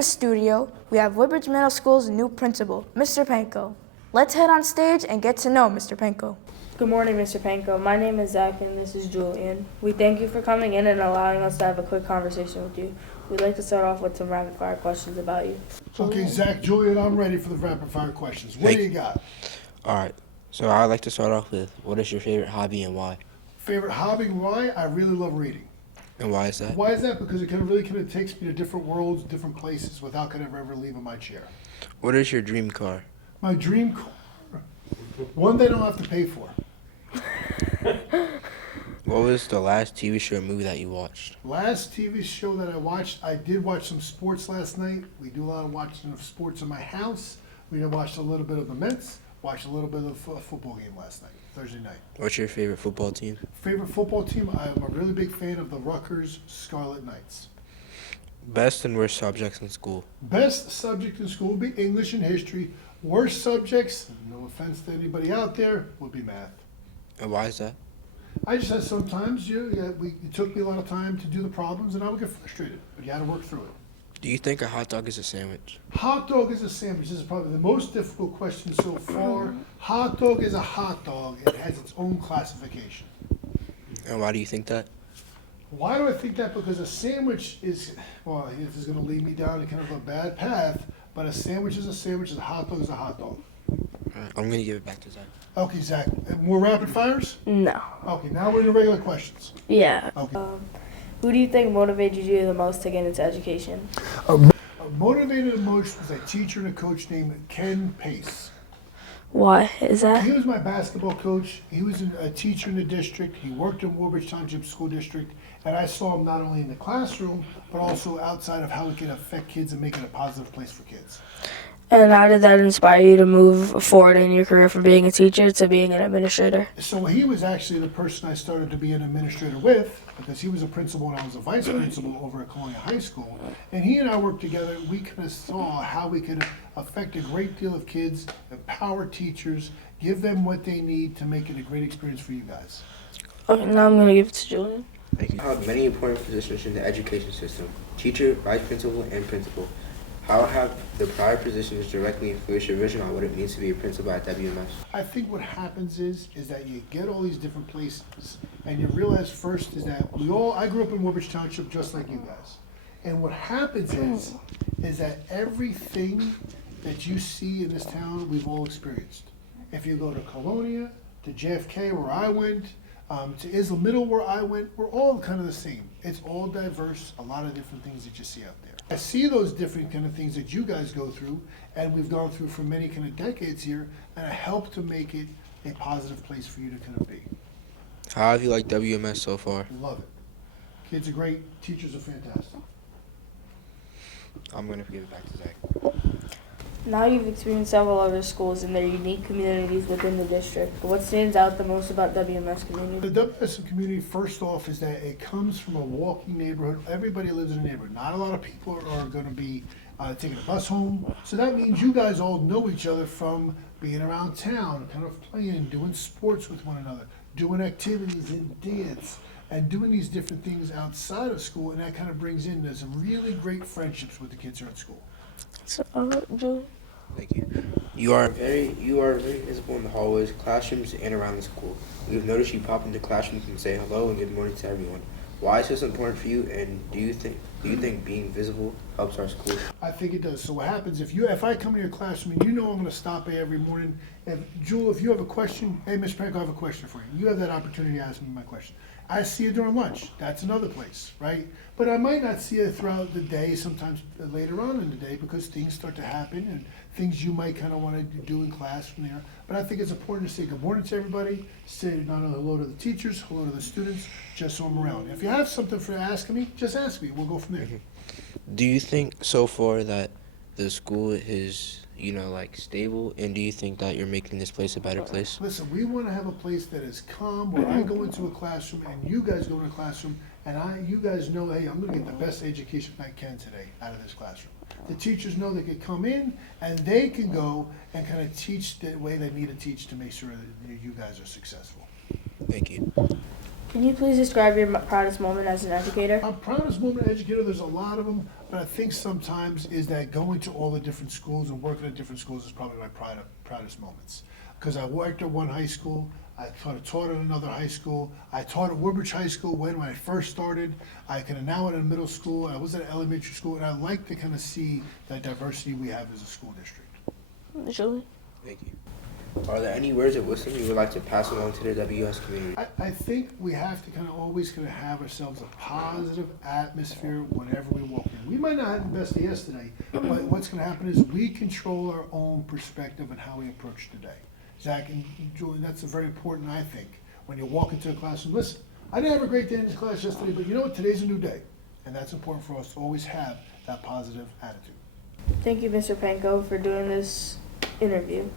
the studio, we have Woodbridge Middle School's new principal, Mr. Panko. Let's head on stage and get to know Mr. Panko. Good morning, Mr. Panko. My name is Zach and this is Julian. We thank you for coming in and allowing us to have a quick conversation with you. We'd like to start off with some rapid fire questions about you. Okay, Zach, Julian, I'm ready for the rapid fire questions. What do you got? All right. So I'd like to start off with, what is your favorite hobby and why? Favorite hobby and why? I really love reading. And why is that? Why is that? Because it really takes me to different worlds, different places without ever leaving my chair. What is your dream car? My dream car, one that I don't have to pay for. What was the last TV show or movie that you watched? Last TV show that I watched, I did watch some sports last night. We do a lot of watching of sports in my house. We watched a little bit of the Mets, watched a little bit of a football game last night, Thursday night. What's your favorite football team? Favorite football team? I'm a really big fan of the Rutgers Scarlet Knights. Best and worst subjects in school? Best subject in school would be English and history. Worst subjects, no offense to anybody out there, would be math. And why is that? I just had sometimes, it took me a lot of time to do the problems and I would get frustrated, but you had to work through it. Do you think a hot dog is a sandwich? Hot dog is a sandwich. This is probably the most difficult question so far. Hot dog is a hot dog. It has its own classification. And why do you think that? Why do I think that? Because a sandwich is, well, this is going to lead me down kind of a bad path, but a sandwich is a sandwich, a hot dog is a hot dog. All right, I'm going to give it back to Zach. Okay, Zach, more rapid fires? No. Okay, now we're in the regular questions. Yeah. Okay. Who do you think motivated you the most to get into education? Motivated the most was a teacher and a coach named Ken Pace. Why is that? He was my basketball coach. He was a teacher in the district. He worked in Woodbridge Township School District. And I saw him not only in the classroom, but also outside of how it can affect kids and make it a positive place for kids. And how did that inspire you to move forward in your career from being a teacher to being an administrator? So he was actually the person I started to be an administrator with, because he was a principal and I was a vice principal over at Colonia High School. And he and I worked together. We kind of saw how we could affect a great deal of kids, empower teachers, give them what they need to make it a great experience for you guys. Okay, now I'm going to give it to Julian. Thank you. You have many important positions in the education system: teacher, vice principal, and principal. How have the prior positions directly influenced your vision on what it means to be a principal at WMS? I think what happens is that you get all these different places and you realize first is that I grew up in Woodbridge Township just like you guys. And what happens is that everything that you see in this town, we've all experienced. If you go to Colonia, to JFK where I went, to Isla Middle where I went, we're all kind of the same. It's all diverse, a lot of different things that you see out there. I see those different kind of things that you guys go through, and we've gone through for many kind of decades here, and I help to make it a positive place for you to kind of be. How have you liked WMS so far? Love it. Kids are great, teachers are fantastic. I'm going to give it back to Zach. Now you've experienced several other schools and their unique communities within the district. What stands out the most about WMS community? The WMS community, first off, is that it comes from a walking neighborhood. Everybody lives in a neighborhood. Not a lot of people are going to be taking a bus home. So that means you guys all know each other from being around town, kind of playing, doing sports with one another, doing activities and dance, and doing these different things outside of school. And that kind of brings in some really great friendships with the kids here at school. So, Julian? Thank you. You are very visible in the hallways, classrooms, and around the school. We have noticed you pop into classrooms and say hello and good morning to everyone. Why is this important for you, and do you think being visible helps our school? I think it does. So what happens if I come to your classroom and you know I'm going to stop by every morning, Jewel, if you have a question, hey, Ms. Panko, I have a question for you. You have that opportunity to ask me my question. I see you during lunch. That's another place, right? But I might not see you throughout the day, sometimes later on in the day, because things start to happen and things you might kind of want to do in class from there. But I think it's important to say good morning to everybody, say not only hello to the teachers, hello to the students, just so I'm around. If you have something for asking me, just ask me. We'll go from there. Do you think so far that the school is, stable, and do you think that you're making this place a better place? Listen, we want to have a place that is calm, where I go into a classroom and you guys go into a classroom and you guys know, hey, I'm going to get the best education I can today out of this classroom. The teachers know they could come in and they can go and kind of teach the way they need to teach to make sure that you guys are successful. Thank you. Can you please describe your proudest moment as an educator? I'm proudest moment educator, there's a lot of them, but I think sometimes is that going to all the different schools and working at different schools is probably my proudest moments. Because I worked at one high school, I taught at another high school, I taught at Woodbridge High School when I first started, I can now at a middle school, I was at elementary school, and I like to kind of see that diversity we have as a school district. Julie? Thank you. Are there any words of wisdom you would like to pass along to the WS community? I think we have to kind of always kind of have ourselves a positive atmosphere whenever we walk in. We might not have the best day yesterday, but what's going to happen is we control our own perspective and how we approach today. Zach and Julie, that's very important, I think, when you walk into a classroom. Listen, I didn't have a great day in this class yesterday, but you know what? Today's a new day. And that's important for us to always have that positive attitude. Thank you, Mr. Panko, for doing this interview.